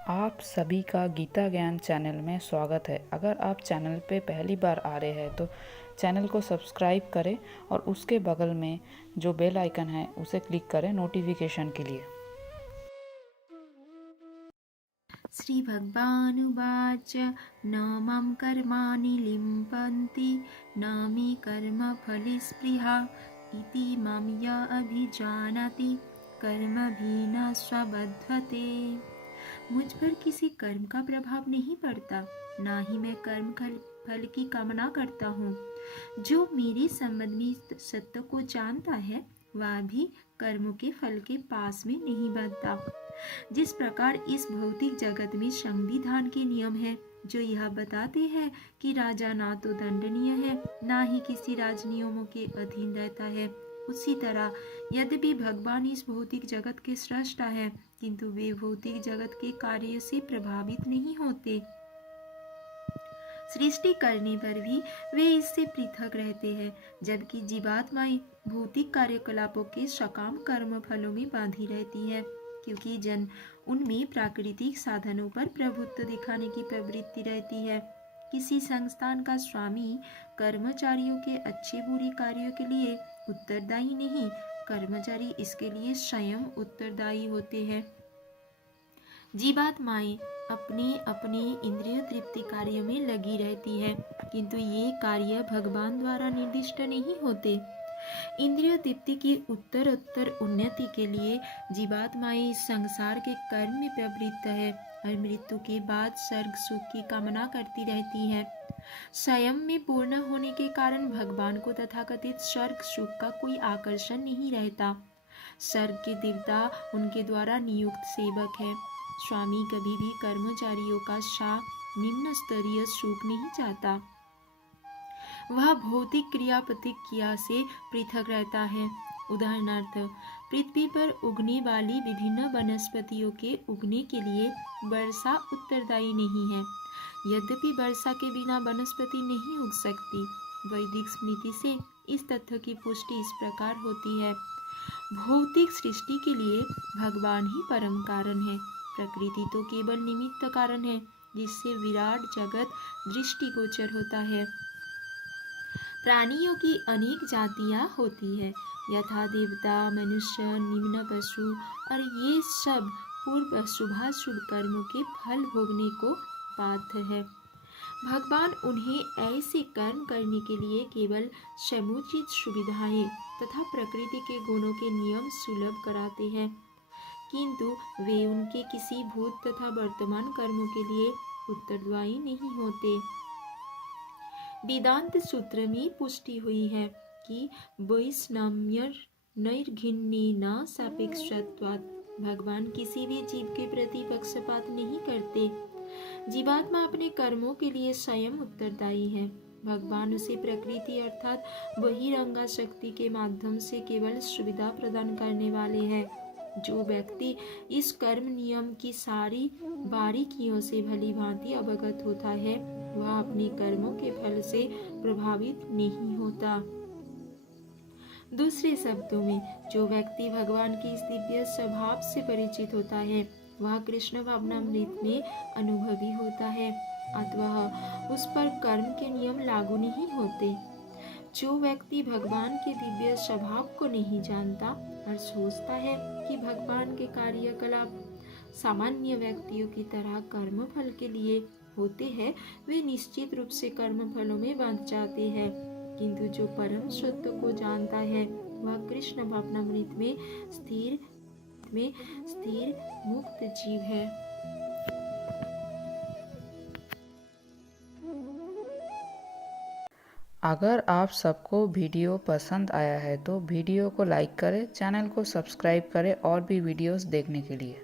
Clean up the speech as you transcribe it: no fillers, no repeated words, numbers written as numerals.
आप सभी का गीता ज्ञान चैनल में स्वागत है। अगर आप चैनल पे पहली बार आ रहे हैं तो चैनल को सब्सक्राइब करें और उसके बगल में जो बेल आइकन है उसे क्लिक करें नोटिफिकेशन के लिए। श्रीभगवानुवाच न मां कर्माणि लिम्पन्ति न मे कर्मफलस्पृहा इति मां य अभिजानाति कर्मभिः न स्वबध्यते। मुझ पर किसी कर्म का प्रभाव नहीं पड़ता, ना ही मैं कर्म फल की कामना करता हूँ। जो मेरे संबंध में सत्य को जानता है वह भी कर्मों के फल के पास में नहीं बंधता। जिस प्रकार इस भौतिक जगत में संविधान के नियम है जो यह बताते हैं कि राजा ना तो दंडनीय है ना ही किसी राज नियमों के अधीन रहता है, उसी तरह यद्यपि भगवान इस भौतिक जगत के सृष्टा है किंतु वे भौतिक जगत के कार्य से प्रभावित नहीं होते। सृष्टि करने पर भी वे इससे पृथक रहते हैं, जबकि जीवात्माएं भौतिक कार्यकलापों के सकाम कर्म फलों में बांधी रहती है, क्योंकि उनमें प्राकृतिक साधनों पर प्रभुत्व दिखाने की प्रवृत्ति रहती है। किसी संस्थान का स्वामी कर्मचारियों के अच्छे बुरे कार्यों के लिए उत्तरदायी नहीं, कर्मचारी इसके लिए स्वयं उत्तरदायी होते हैं। जीवात्माएं अपने अपने इंद्रिय तृप्ति कार्य में लगी रहती है, किंतु ये कार्य भगवान द्वारा निर्दिष्ट नहीं होते। इंद्रिय तृप्ति की उत्तरोत्तर उन्नति के लिए जीवात्माएं इस संसार के कर्म में प्रवृत्त है और मृत्यु के बाद स्वर्ग सुख की कामना करती रहती है। स्वयं में पूर्ण होने के कारण भगवान को तथाकथित स्वर्ग सुख का कोई आकर्षण नहीं रहता। स्वर्ग के देवता उनके द्वारा नियुक्त सेवक है। स्वामी कभी भी कर्मचारियों का निम्न स्तरीय सुख नहीं चाहता। वह भौतिक क्रिया प्रतिक्रिया से पृथक रहता है। उदाहरणार्थ, पृथ्वी पर उगने वाली विभिन्न वनस्पतियों के उगने के लिए वर्षा उत्तरदायी नहीं है। यद्यपि वर्षा के बिना वनस्पति नहीं उग सकती। वैदिक स्मृति से इस तथ्य की पुष्टि इस प्रकार होती है। भौतिक सृष्टि के लिए भगवान ही परम कारण है। प्रकृति तो केवल निमित्त कारण है, जिससे विराट जगत दृष्टिगोचर होता है। प्राणियों की अनेक जातियां होती है, यथा देवता, मनुष्य, निम्न पशु, और ये सब पूर्व शुभाशुभ कर्मों के फल भोगने को बाध्य है। भगवान उन्हें ऐसे कर्म करने के लिए केवल समुचित सुविधाएं तथा प्रकृति के गुणों के नियम सुलभ कराते हैं, किंतु वे उनके किसी भूत तथा वर्तमान कर्मों के लिए उत्तरदायी नहीं होते। वेदांत सूत्र में पुष्टि हुई है कि वैषम्य नैर्घिण्येन सापेक्षत्वात् भगवान किसी भी जीव के प्रति पक्षपात नहीं करते। जीवात्मा अपने कर्मों के लिए स्वयं उत्तरदायी है। भगवान उसे प्रकृति अर्थात बहिरंगा शक्ति के माध्यम से केवल सुविधा प्रदान करने वाले हैं। जो व्यक्ति इस कर्म नियम की सारी बारीकियों से भली भांति अवगत होता है वह अपने कर्मों के फल से प्रभावित नहीं होता। दूसरे शब्दों में, जो व्यक्ति भगवान की इस दिव्य स्वभाव से परिचित होता है वह कृष्ण भावनामृत में अनुभवी होता है, अतः उस पर कर्म के नियम लागू नहीं होते। जो व्यक्ति भगवान के दिव्य स्वभाव को नहीं जानता और सोचता है कि भगवान के कार्यकलाप सामान्य व्यक्तियों की तरह कर्म फल के लिए होते हैं, वे निश्चित रूप से कर्म फलों में बंध जाते हैं। किंतु जो परम सत्य को जानता है वह कृष्ण भावनामृत में स्थिर मुक्त जीव है। अगर आप सबको वीडियो पसंद आया है तो वीडियो को लाइक करें, चैनल को सब्सक्राइब करें और भी वीडियोस देखने के लिए।